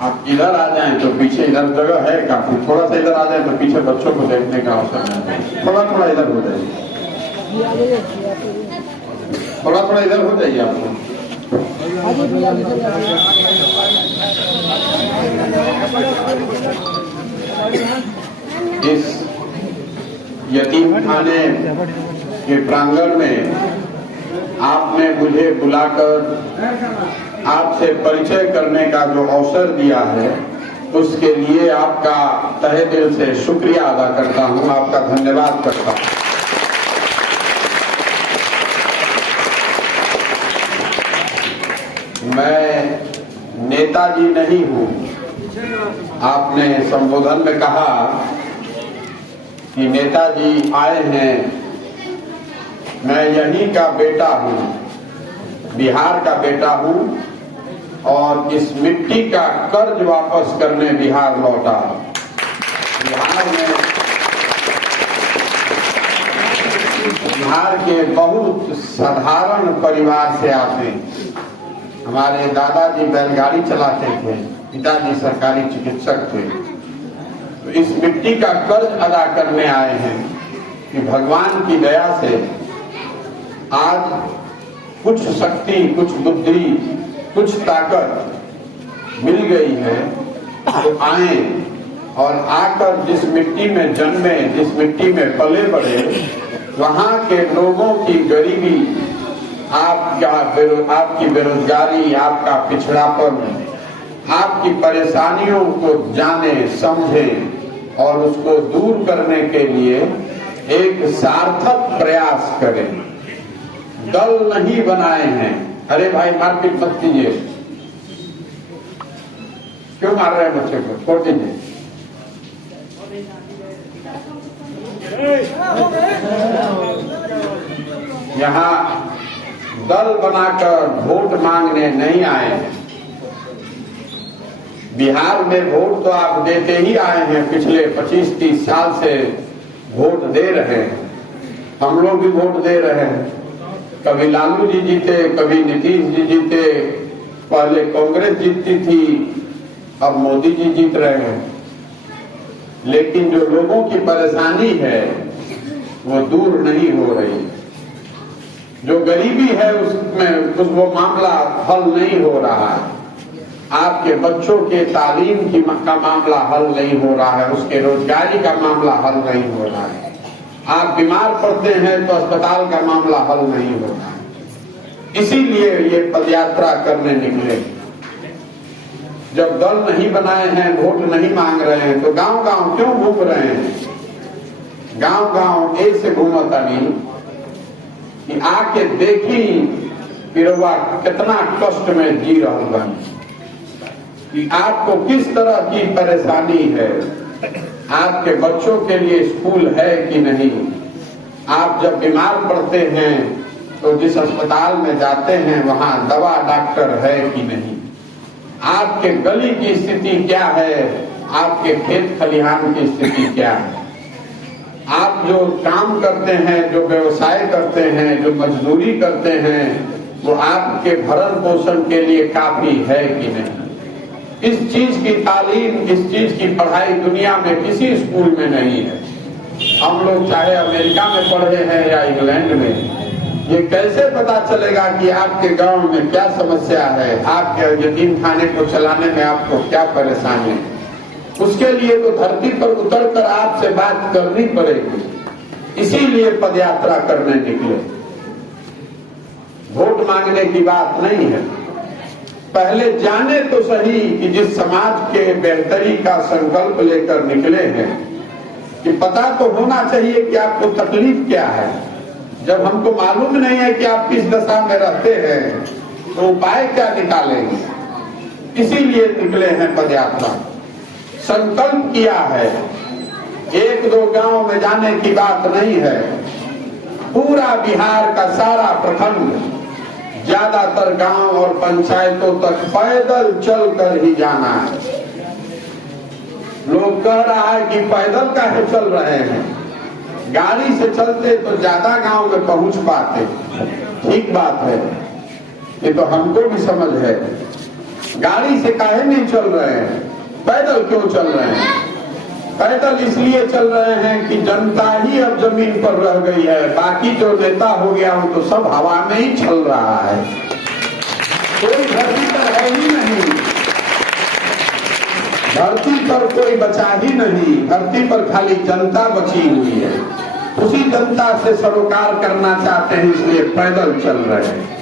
आप इधर आ जाएं तो पीछे इधर जगह है काफी, थोड़ा सा इधर आ जाए तो पीछे बच्चों को देखने का अवसर है। थोड़ा थोड़ा इधर हो जाइए, थोड़ा थोड़ा इधर हो जाइए आपको। इस यतीमखाने के प्रांगण में आपने मुझे बुलाकर आपसे परिचय करने का जो अवसर दिया है, उसके लिए आपका तहे दिल से शुक्रिया अदा करता हूं, आपका धन्यवाद करता हूं। मैं नेताजी नहीं हूं। आपने संबोधन में कहा कि नेताजी आए हैं, मैं यहीं का बेटा हूं, बिहार का बेटा हूं और इस मिट्टी का कर्ज वापस करने बिहार लौटा। बिहार के बहुत साधारण परिवार से आते हैं। हमारे दादाजी बैलगाड़ी चलाते थे, पिताजी सरकारी चिकित्सक थे। तो इस मिट्टी का कर्ज अदा करने आए हैं कि भगवान की दया से आज कुछ शक्ति, कुछ बुद्धि, कुछ ताकत मिल गई है। तो आए और आकर जिस मिट्टी में जन्मे, जिस मिट्टी में पले बढ़े, वहां के लोगों की गरीबी, आपकी बेरोजगारी, आपका पिछड़ापन, आपकी परेशानियों को जाने समझे और उसको दूर करने के लिए एक सार्थक प्रयास करें। दल नहीं बनाए हैं। अरे भाई मारपीट मत कीजिए, क्यों मार रहे हैं बच्चे को, छोड़ दीजिए। यहाँ दल बनाकर वोट मांगने नहीं आए हैं। बिहार में वोट तो आप देते ही आए हैं, पिछले 25-30 साल से वोट दे रहे हैं। हम लोग भी वोट दे रहे हैं। कभी लालू जी जीते, कभी नीतीश जी जीते, पहले कांग्रेस जीतती थी, अब मोदी जी जीत रहे हैं। लेकिन जो लोगों की परेशानी है वो दूर नहीं हो रही। जो गरीबी है उसमें वो मामला हल नहीं हो रहा है। आपके बच्चों के तालीम का मामला हल नहीं हो रहा है, उसके रोजगारी का मामला हल नहीं हो रहा है। आप बीमार पड़ते हैं तो अस्पताल का मामला हल नहीं हो रहा है। इसीलिए ये पदयात्रा करने निकले। जब दल नहीं बनाए हैं, वोट नहीं मांग रहे हैं, तो गांव गांव क्यों घूम रहे हैं? गांव गांव ऐसे घूमता नहीं कि आके देखी पिरवा कितना कष्ट में जी रहा है, कि आपको किस तरह की परेशानी है, आपके बच्चों के लिए स्कूल है कि नहीं, आप जब बीमार पड़ते हैं तो जिस अस्पताल में जाते हैं वहां दवा डॉक्टर है कि नहीं, आपके गली की स्थिति क्या है, आपके खेत खलिहान की स्थिति क्या है, आप जो काम करते हैं, जो व्यवसाय करते हैं, जो मजदूरी करते हैं, वो आपके भरण पोषण के लिए काफी है कि नहीं। इस चीज की तालीम, इस चीज की पढ़ाई दुनिया में किसी स्कूल में नहीं है। हम लोग चाहे अमेरिका में पढ़े हैं या इंग्लैंड में, ये कैसे पता चलेगा कि आपके गांव में क्या समस्या है, आपके यतीमखाने को चलाने में आपको क्या परेशानी है। उसके लिए तो धरती पर उतरकर आपसे बात करनी पड़ेगी। इसीलिए पदयात्रा करने निकले। वोट मांगने की बात नहीं है। पहले जाने तो सही कि जिस समाज के बेहतरी का संकल्प लेकर निकले हैं, कि पता तो होना चाहिए कि आपको तकलीफ क्या है। जब हमको मालूम नहीं है कि आप किस दशा में रहते हैं तो उपाय क्या निकालेंगे। इसीलिए निकले हैं पदयात्रा। संकल्प किया है, एक दो गांव में जाने की बात नहीं है। पूरा बिहार का सारा प्रखंड, ज्यादातर गांव और पंचायतों तक पैदल चलकर ही जाना है। लोग कह रहा है कि पैदल काहे चल रहे हैं, गाड़ी से चलते तो ज्यादा गांव में पहुंच पाते। ठीक बात है, ये तो हमको भी समझ है, गाड़ी से काहे नहीं चल रहे हैं, पैदल क्यों चल रहे हैं? पैदल इसलिए चल रहे हैं कि जनता ही अब जमीन पर रह गई है, बाकी जो नेता हो गया वो तो सब हवा में ही चल रहा है, कोई धरती पर है ही नहीं, धरती पर कोई बचा ही नहीं, धरती पर खाली जनता बची हुई है। उसी जनता से सरोकार करना चाहते हैं, इसलिए पैदल चल रहे हैं।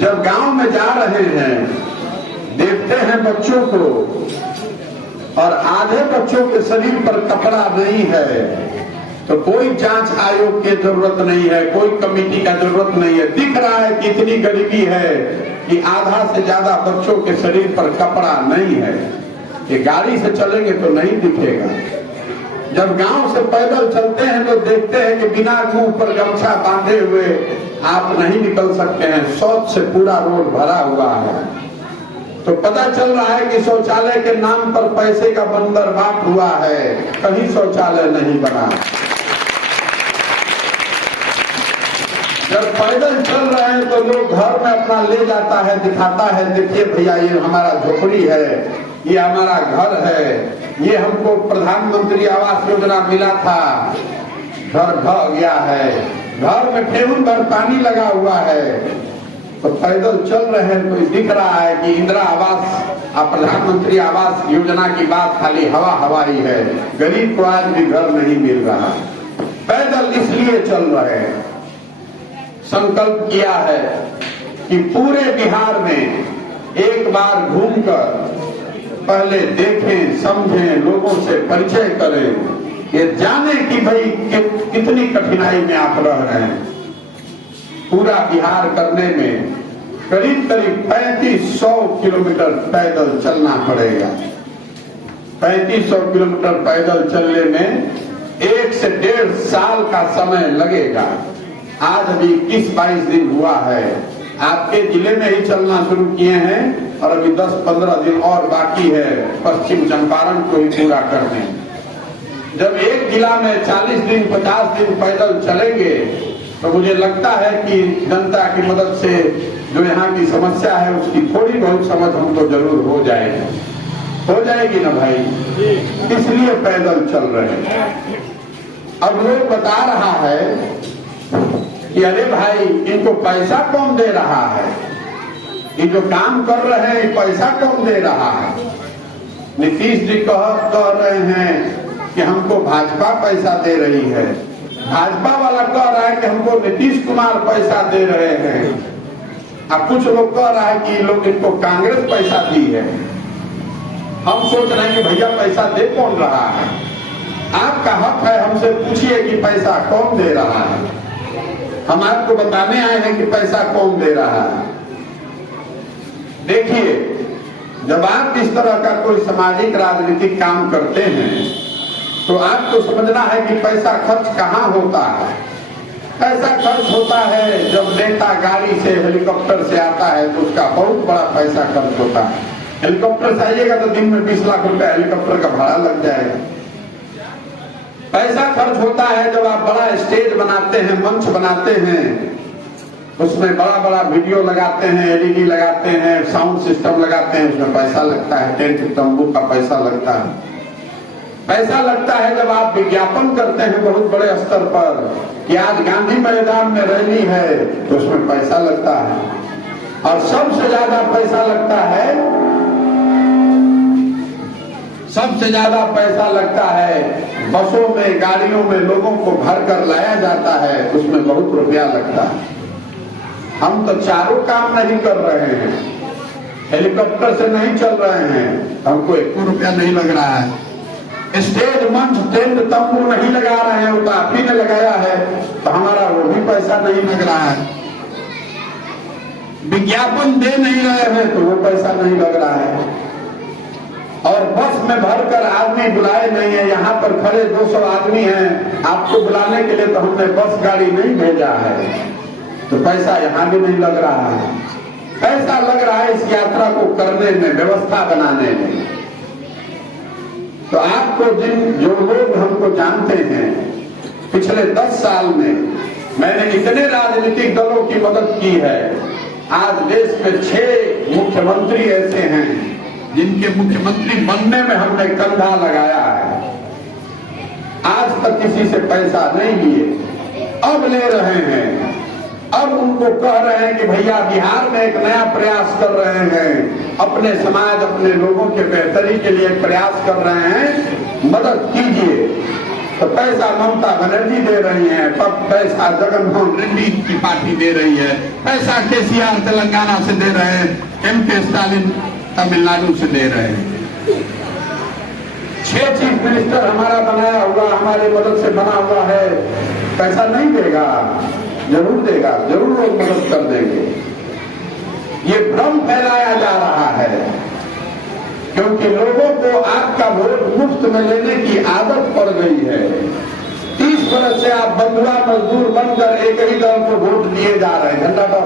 जब गांव में जा रहे हैं, देखते हैं बच्चों को, और आधे बच्चों के शरीर पर कपड़ा नहीं है, तो कोई जांच आयोग की जरूरत नहीं है, कोई कमेटी का जरूरत नहीं है। दिख रहा है कि इतनी गरीबी है कि आधा से ज्यादा बच्चों के शरीर पर कपड़ा नहीं है। ये गाड़ी से चलेंगे तो नहीं दिखेगा। जब गांव से पैदल चलते हैं तो देखते हैं कि बिना मुंह पर गमछा बांधे हुए आप नहीं निकल सकते हैं, शौच से पूरा रोड भरा हुआ है। तो पता चल रहा है कि शौचालय के नाम पर पैसे का बंदरबाट हुआ है, कहीं शौचालय नहीं बना। जब पैदल चल रहे हैं तो लोग घर में अपना ले जाता है, दिखाता है, देखिए भैया ये हमारा झोपड़ी है, ये हमारा घर है, ये हमको प्रधानमंत्री आवास योजना मिला था, घर ढह गया है, घर में टेबुल पर पानी लगा हुआ है। तो पैदल चल रहे हैं तो दिख रहा है कि इंदिरा आवास और प्रधानमंत्री आवास योजना की बात खाली हवा हवा ही है, गरीब को आज भी घर नहीं मिल रहा। पैदल इसलिए चल रहे हैं। संकल्प किया है कि पूरे बिहार में एक बार घूमकर पहले देखें, समझें, लोगों से परिचय करें, ये जाने कि भाई कितनी कठिनाई में आप रह रहे हैं। पूरा बिहार करने में करीब करीब 3500 किलोमीटर पैदल चलना पड़ेगा। 3500 किलोमीटर पैदल चलने में 1 से 1.5 साल का समय लगेगा। आज अभी 21-22 दिन हुआ है, आपके जिले में ही चलना शुरू किए हैं और अभी 10-15 दिन और बाकी है पश्चिम चंपारण को ही पूरा करने। जब एक जिला में 40 दिन 50 दिन पैदल चलेंगे तो मुझे लगता है कि जनता की मदद से जो यहाँ की समस्या है उसकी थोड़ी बहुत समझ हमको जरूर हो जाएगी, हो जाएगी ना भाई, इसलिए पैदल चल रहे हैं। अब लोग बता रहा है कि अरे भाई इनको पैसा कौन दे रहा है, ये जो काम कर रहे हैं पैसा कौन दे रहा है। नीतीश जी कह रहे हैं कि हमको भाजपा पैसा दे रही है, भाजपा वाला कह रहा है कि हमको नीतीश कुमार पैसा दे रहे हैं, अब कुछ लोग कह रहा है कि लोग इनको कांग्रेस पैसा दी है। हम सोच रहे हैं कि भैया पैसा दे कौन रहा है, आपका हक है, हमसे पूछिए कि पैसा कौन दे रहा है। हम आपको बताने आए हैं कि पैसा कौन दे रहा है। देखिए, जब आप इस तरह का कोई सामाजिक राजनीतिक काम करते हैं तो आपको समझना है कि पैसा खर्च कहाँ होता है। पैसा खर्च होता है जब नेता गाड़ी से हेलीकॉप्टर से आता है तो उसका बहुत बड़ा पैसा खर्च होता है। हेलीकॉप्टर से आइएगा तो दिन में 20 लाख रुपए हेलीकॉप्टर का भाड़ा लग जाएगा। पैसा खर्च होता है जब आप बड़ा स्टेज बनाते हैं, मंच बनाते हैं, उसमें बड़ा बड़ा वीडियो लगाते हैं, एलईडी लगाते हैं, साउंड सिस्टम लगाते हैं, उसमें पैसा लगता है, टेंट तंबू का पैसा लगता है। पैसा लगता है जब आप विज्ञापन करते हैं बहुत बड़े स्तर पर कि आज गांधी मैदान में रैली है तो उसमें पैसा लगता है। और सबसे ज्यादा पैसा लगता है, सबसे ज्यादा पैसा लगता है बसों में, गाड़ियों में लोगों को भर कर लाया जाता है, उसमें बहुत रुपया लगता है। हम तो चारों काम नहीं कर रहे हैं, हेलीकॉप्टर से नहीं चल रहे हैं, हमको 1 रुपया नहीं लग रहा है, स्टेज मंच टेंट तंबू नहीं लगा रहे हैं, वो तो आप ही ने लगाया है, तो हमारा वो भी पैसा नहीं लग रहा है। विज्ञापन दे नहीं रहे हैं तो वो पैसा नहीं लग रहा है। और बस में भरकर आदमी बुलाए नहीं है, यहाँ पर खड़े 200 आदमी हैं, आपको बुलाने के लिए तो हमने बस गाड़ी नहीं भेजा है, तो पैसा यहाँ भी नहीं लग रहा है। पैसा लग रहा है इस यात्रा को करने में, व्यवस्था बनाने में। तो आपको जो लोग हमको जानते हैं, पिछले 10 साल में मैंने इतने राजनीतिक दलों की मदद की है आज देश में 6 मुख्यमंत्री ऐसे हैं जिनके मुख्यमंत्री बनने में हमने कंधा लगाया है। आज तक किसी से पैसा नहीं लिए, अब ले रहे हैं। अब उनको कह रहे हैं कि भैया बिहार में एक नया प्रयास कर रहे हैं, अपने समाज अपने लोगों के बेहतरी के लिए प्रयास कर रहे हैं, मदद कीजिए। तो पैसा ममता बनर्जी दे रही है, पैसा जगनमोहन रेड्डी की पार्टी दे रही है, पैसा केसीआर तेलंगाना से दे रहे हैं, एमके स्टालिन तमिलनाडु से दे रहे हैं। 6 चीफ मिनिस्टर हमारा बनाया हुआ, हमारी मदद से बना हुआ है, पैसा नहीं देगा? जरूर देगा, जरूर लोग मदद कर देंगे। ये भ्रम फैलाया जा रहा है क्योंकि लोगों को आपका वोट मुफ्त में लेने की आदत पड़ गई है। 30 वर्ष से आप बंधुआ मजदूर बनकर एक ही दल को वोट दिए जा रहे हैं। झंडा तो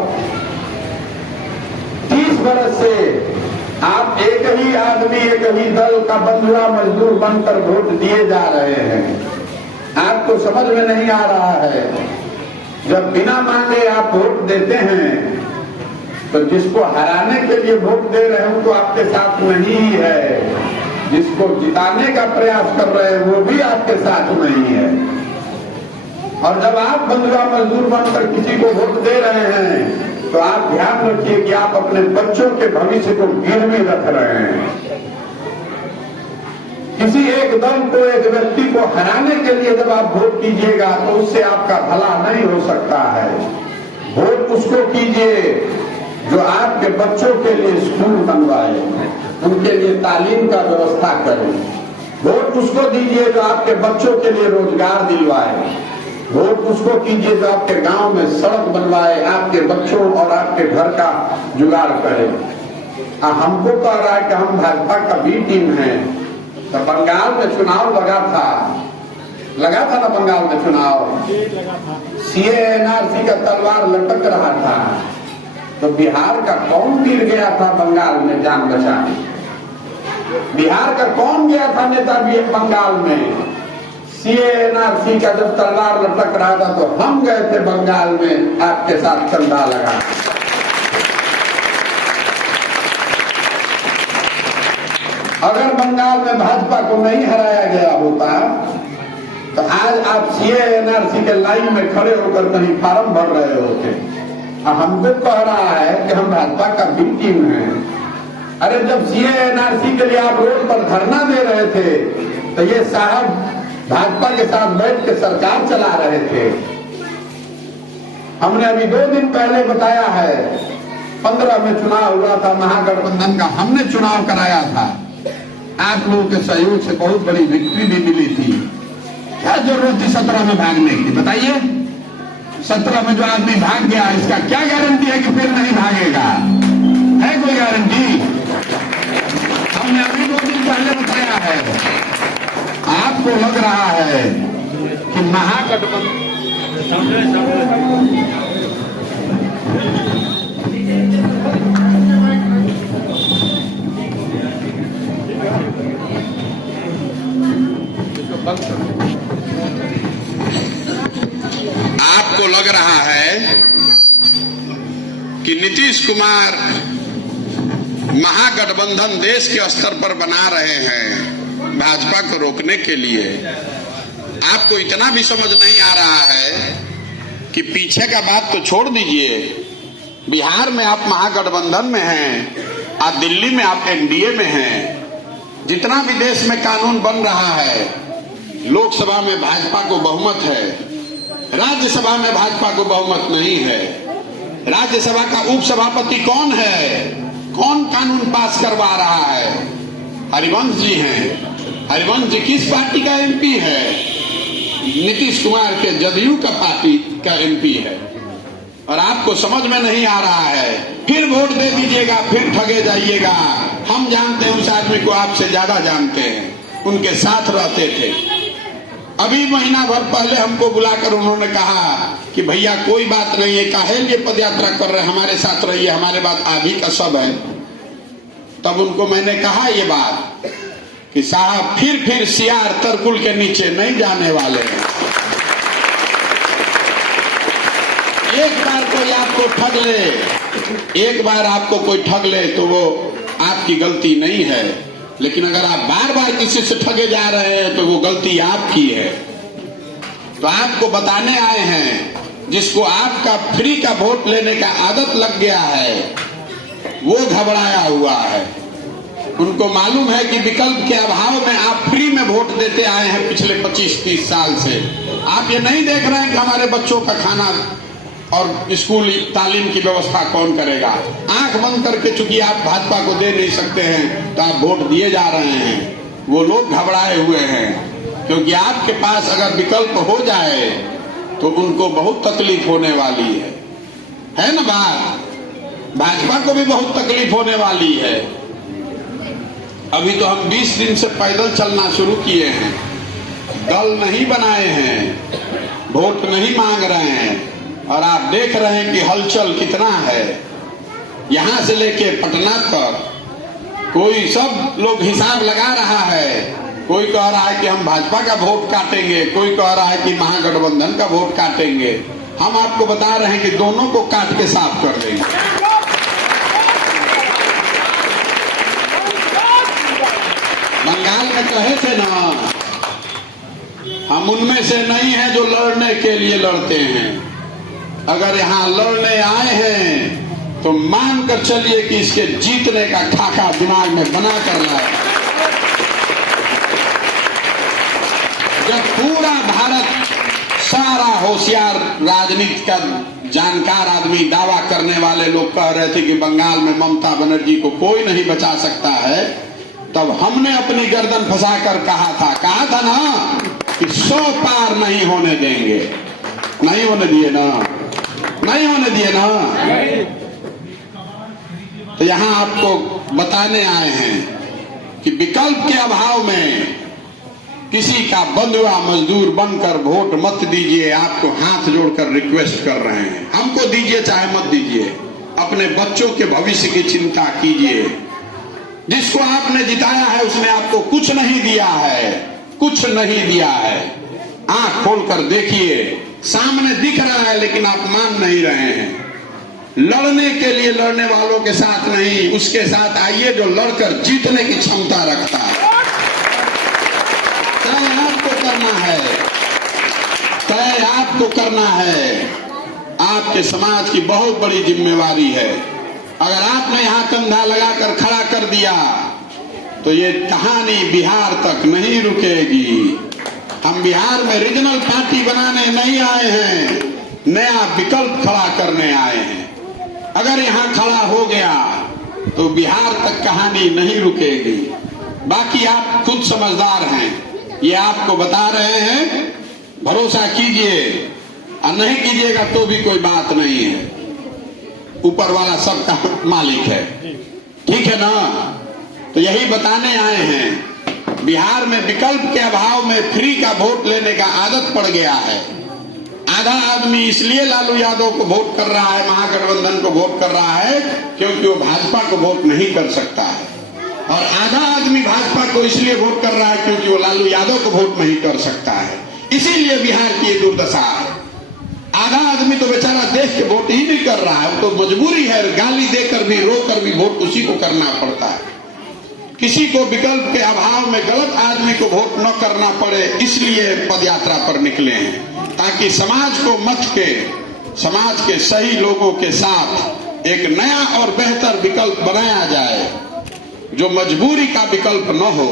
30 वर्ष से आप एक ही आदमी एक ही दल का बंधुआ मजदूर बनकर वोट दिए जा रहे हैं। आपको समझ में नहीं आ रहा है, जब बिना मांगे आप वोट देते हैं तो जिसको हराने के लिए वोट दे रहे हो तो आपके साथ नहीं है, जिसको जिताने का प्रयास कर रहे हैं वो भी आपके साथ नहीं है। और जब आप बंधुआ मजदूर बनकर किसी को वोट दे रहे हैं तो आप ध्यान रखिए कि आप अपने बच्चों के भविष्य को गिरवी रख रहे हैं। किसी एक दल को एक व्यक्ति को हराने के लिए जब आप वोट कीजिएगा तो उससे आपका भला नहीं हो सकता है। वोट उसको कीजिए जो आपके बच्चों के लिए स्कूल बनवाए, उनके लिए तालीम का व्यवस्था करे। वोट उसको दीजिए जो आपके बच्चों के लिए रोजगार दिलवाए। वोट उसको कीजिए जो आपके गांव में सड़क बनवाए, आपके बच्चों और आपके घर का जुगाड़ करे। हमको कह रहा है कि हम भाजपा का बी टीम है। तो बंगाल में चुनाव लगा था ना, बंगाल में चुनाव सीए एनआरसी का तलवार लटक रहा था, तो बिहार का कौन गिर गया था बंगाल में जान बचाने? बिहार का कौन गया था नेता भी बंगाल में? सीए एनआरसी का जब तलवार लटक रहा था तो हम गए थे बंगाल में आपके साथ कंधा लगा। अगर बंगाल में भाजपा को नहीं हराया गया होता तो आज आप सीए एनआरसी के लाइन में खड़े होकर कहीं फार्म भर रहे होते। हमको कह रहा है कि हम भाजपा का बी टीम है। अरे जब सीए एनआरसी के लिए आप रोड पर धरना दे रहे थे तो ये साहब भाजपा के साथ बैठ के सरकार चला रहे थे। हमने अभी 2 दिन पहले बताया है, 15 में चुनाव हुआ था महागठबंधन का, हमने चुनाव कराया था। आप लोगों के सहयोग से बहुत बड़ी विक्ट्री भी मिली थी। क्या जरूरत थी 17 में भागने की? बताइए। 17 में जो आदमी भाग गया इसका क्या गारंटी है कि फिर नहीं भागेगा? है कोई गारंटी? हमने अभी 2 दिन पहले बताया है। आपको लग रहा है कि महागठबंधन आपको लग रहा है कि नीतीश कुमार महागठबंधन देश के स्तर पर बना रहे हैं भाजपा को रोकने के लिए। आपको इतना भी समझ नहीं आ रहा है कि पीछे का बात तो छोड़ दीजिए, बिहार में आप महागठबंधन में हैं और दिल्ली में आप एनडीए में हैं। जितना भी देश में कानून बन रहा है, लोकसभा में भाजपा को बहुमत है, राज्यसभा में भाजपा को बहुमत नहीं है। राज्यसभा का उपसभापति कौन है? कौन कानून पास करवा रहा है? हरिवंश जी हैं। हरिवंश जी किस पार्टी का एमपी है? नीतीश कुमार के जदयू का पार्टी का एमपी है। और आपको समझ में नहीं आ रहा है, फिर वोट दे दीजिएगा, फिर ठगे जाइएगा। हम जानते हैं उस आदमी को, आपसे ज्यादा जानते हैं, उनके साथ रहते थे। अभी महीना भर पहले हमको बुलाकर उन्होंने कहा कि भैया कोई बात नहीं है, काहे लिए पद यात्रा कर रहे हैं, हमारे साथ रहिए, हमारे बात आधी का सब है। तब उनको मैंने कहा ये बात कि साहब फिर सियार तरकुल के नीचे नहीं जाने वाले हैं। एक बार कोई आपको ठग ले, एक बार आपको कोई ठग ले तो वो आपकी गलती नहीं है, लेकिन अगर आप बार बार किसी से ठगे जा रहे हैं तो वो गलती आपकी है। तो आपको बताने आए हैं, जिसको आपका फ्री का वोट लेने का आदत लग गया है वो घबराया हुआ है। उनको मालूम है कि विकल्प के अभाव में आप फ्री में वोट देते आए हैं पिछले 25-30 साल से। आप ये नहीं देख रहे हैं कि हमारे बच्चों का खाना और स्कूल तालीम की व्यवस्था कौन करेगा। आंख बंद करके चूंकि आप भाजपा को दे नहीं सकते हैं तो आप वोट दिए जा रहे हैं। वो लोग घबराए हुए हैं, क्योंकि आपके पास अगर विकल्प हो जाए तो उनको बहुत तकलीफ होने वाली है ना बात। भाजपा को भी बहुत तकलीफ होने वाली है। अभी तो हम 20 दिन से पैदल चलना शुरू किए हैं, दल नहीं बनाए हैं, वोट नहीं मांग रहे हैं, और आप देख रहे हैं कि हलचल कितना है। यहां से लेके पटना तक कोई सब लोग हिसाब लगा रहा है। कोई कह रहा है कि हम भाजपा का वोट काटेंगे, कोई कह रहा है कि महागठबंधन का वोट काटेंगे। हम आपको बता रहे हैं कि दोनों को काट के साफ कर देंगे। बंगाल में कहे थे ना, हम उनमें से नहीं हैं जो लड़ने के लिए लड़ते हैं। अगर यहां लड़ने आए हैं तो मानकर चलिए कि इसके जीतने का खाका दिमाग में बना कर लाए। जब पूरा भारत सारा होशियार राजनीति का जानकार आदमी दावा करने वाले लोग कह रहे थे कि बंगाल में ममता बनर्जी को कोई नहीं बचा सकता है, तब हमने अपनी गर्दन फंसाकर कहा था ना कि 100 पार नहीं होने देंगे। नहीं होने दिए ना, नहीं होने दिए ना। तो यहां आपको बताने आए हैं कि विकल्प के अभाव में किसी का बंधुआ मजदूर बनकर वोट मत दीजिए। आपको हाथ जोड़कर रिक्वेस्ट कर रहे हैं। हमको दीजिए चाहे मत दीजिए, अपने बच्चों के भविष्य की चिंता कीजिए। जिसको आपने जिताया है उसने आपको कुछ नहीं दिया है, कुछ नहीं दिया है। आंख खोलकर देखिए, सामने दिख रहा है लेकिन आप मान नहीं रहे हैं। लड़ने के लिए लड़ने वालों के साथ नहीं, उसके साथ आइए जो लड़कर जीतने की क्षमता रखता है। तय आपको करना है, तय आपको करना है। आपके समाज की बहुत बड़ी जिम्मेवारी है। अगर आपने यहां कंधा लगाकर खड़ा कर दिया तो ये कहानी बिहार तक नहीं रुकेगी। हम बिहार में रीजनल पार्टी बनाने नहीं आए हैं, नया विकल्प खड़ा करने आए हैं। अगर यहां खड़ा हो गया तो बिहार तक कहानी नहीं रुकेगी। बाकी आप खुद समझदार हैं, ये आपको बता रहे हैं, भरोसा कीजिए। और नहीं कीजिएगा तो भी कोई बात नहीं है, ऊपर वाला सबका मालिक है। ठीक है ना। तो यही बताने आए हैं, बिहार में विकल्प के अभाव में फ्री का वोट लेने का आदत पड़ गया है। आधा आदमी इसलिए लालू यादव को वोट कर रहा है, महागठबंधन को वोट कर रहा है क्योंकि वो भाजपा को वोट नहीं कर सकता है, और आधा आदमी भाजपा को इसलिए वोट कर रहा है क्योंकि वो लालू यादव को वोट नहीं कर सकता है। इसीलिए बिहार की ये दुर्दशा है। आधा आदमी तो बेचारा देश के वोट ही नहीं कर रहा है, तो मजबूरी है, गाली देकर भी रोकर भी वोट उसी को करना पड़ता है। किसी को विकल्प के अभाव में गलत आदमी को वोट न करना पड़े, इसलिए पदयात्रा पर निकले हैं, ताकि समाज को मत के, समाज के सही लोगों के साथ एक नया और बेहतर विकल्प बनाया जाए, जो मजबूरी का विकल्प न हो,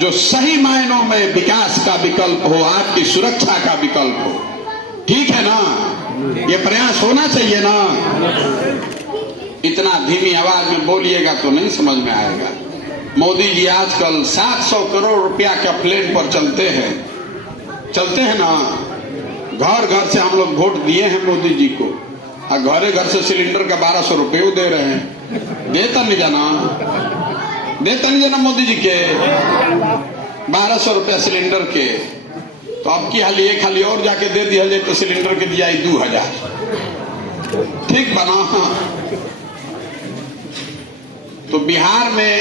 जो सही मायनों में विकास का विकल्प हो, आपकी सुरक्षा का विकल्प हो। ठीक है ना। ये प्रयास होना चाहिए ना। इतना धीमी आवाज में बोलिएगा तो नहीं समझ में आएगा। मोदी जी आजकल 700 करोड़ रुपया का प्लेन पर चलते हैं ना। घर घर से हम लोग वोट दिए हैं मोदी जी को, और घरे घर से सिलेंडर का 1200 रुपये दे रहे हैं। देता नहीं जाना मोदी जी के 1200 रुपया सिलेंडर के। तो अब की हाली एक हाली और जाके दे दिया जाए तो सिलेंडर के दिया 2000। ठीक बना। तो बिहार में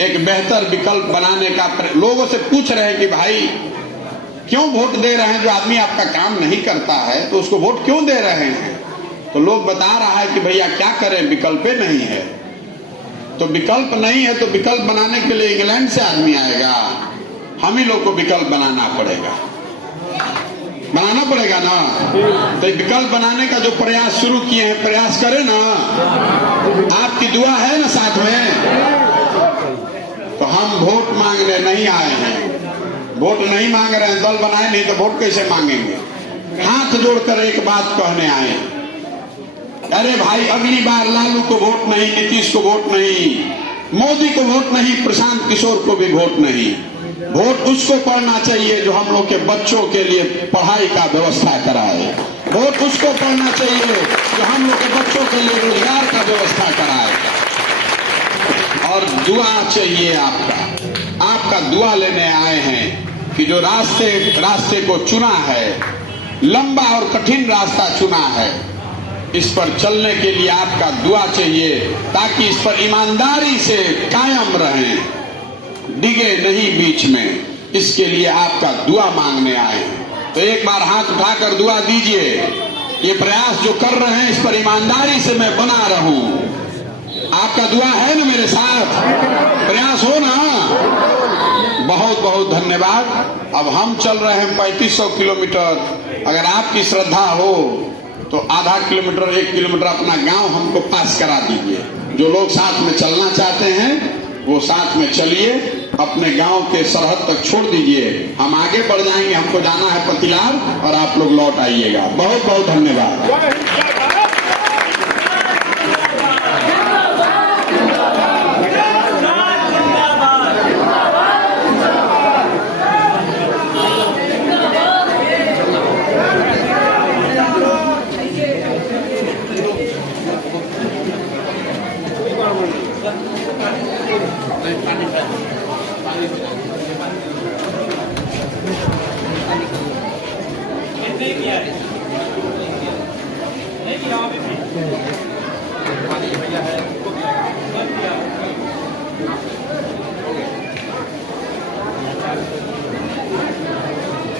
एक बेहतर विकल्प बनाने का लोगों से पूछ रहे हैं कि भाई क्यों वोट दे रहे हैं? जो आदमी आपका काम नहीं करता है तो उसको वोट क्यों दे रहे हैं? तो लोग बता रहा है कि भैया क्या करें, विकल्प नहीं है। तो विकल्प नहीं है तो विकल्प बनाने के लिए इंग्लैंड से आदमी आएगा, हम ही लोग को विकल्प बनाना पड़ेगा ना। तो विकल्प बनाने का जो प्रयास शुरू किए हैं, प्रयास करें ना। आपकी दुआ है ना साथ में। तो हम वोट मांगने नहीं आए हैं, वोट नहीं मांग रहे हैं, दल बनाए नहीं तो वोट कैसे मांगेंगे। हाथ जोड़कर एक बात कहने आए, अरे भाई अगली बार लालू को वोट नहीं, नीतीश को वोट नहीं, मोदी को वोट नहीं, प्रशांत किशोर को भी वोट नहीं। वोट उसको पढ़ना चाहिए जो हम लोग के बच्चों के लिए पढ़ाई का व्यवस्था कराए। वोट उसको पढ़ना चाहिए जो हम लोग के बच्चों के लिए रोजगार का व्यवस्था कराए। और दुआ चाहिए आपका दुआ लेने आए हैं कि जो रास्ते को चुना है, लंबा और कठिन रास्ता चुना है, इस पर चलने के लिए आपका दुआ चाहिए, ताकि इस पर ईमानदारी से कायम रहें, डिगे नहीं बीच में। इसके लिए आपका दुआ मांगने आए हैं। तो एक बार हाथ उठाकर दुआ दीजिए, ये प्रयास जो कर रहे हैं इस पर ईमानदारी से मैं बना रहूं। आपका दुआ है ना मेरे साथ, प्रयास हो ना। बहुत बहुत धन्यवाद। अब हम चल रहे हैं 3500 किलोमीटर। अगर आपकी श्रद्धा हो तो आधा किलोमीटर 1 किलोमीटर अपना गांव हमको पास करा दीजिए। जो लोग साथ में चलना चाहते हैं वो साथ में चलिए, अपने गांव के सरहद तक छोड़ दीजिए, हम आगे बढ़ जाएंगे। हमको जाना है पतिलार और आप लोग लौट आइएगा। बहुत बहुत धन्यवाद।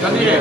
चलिए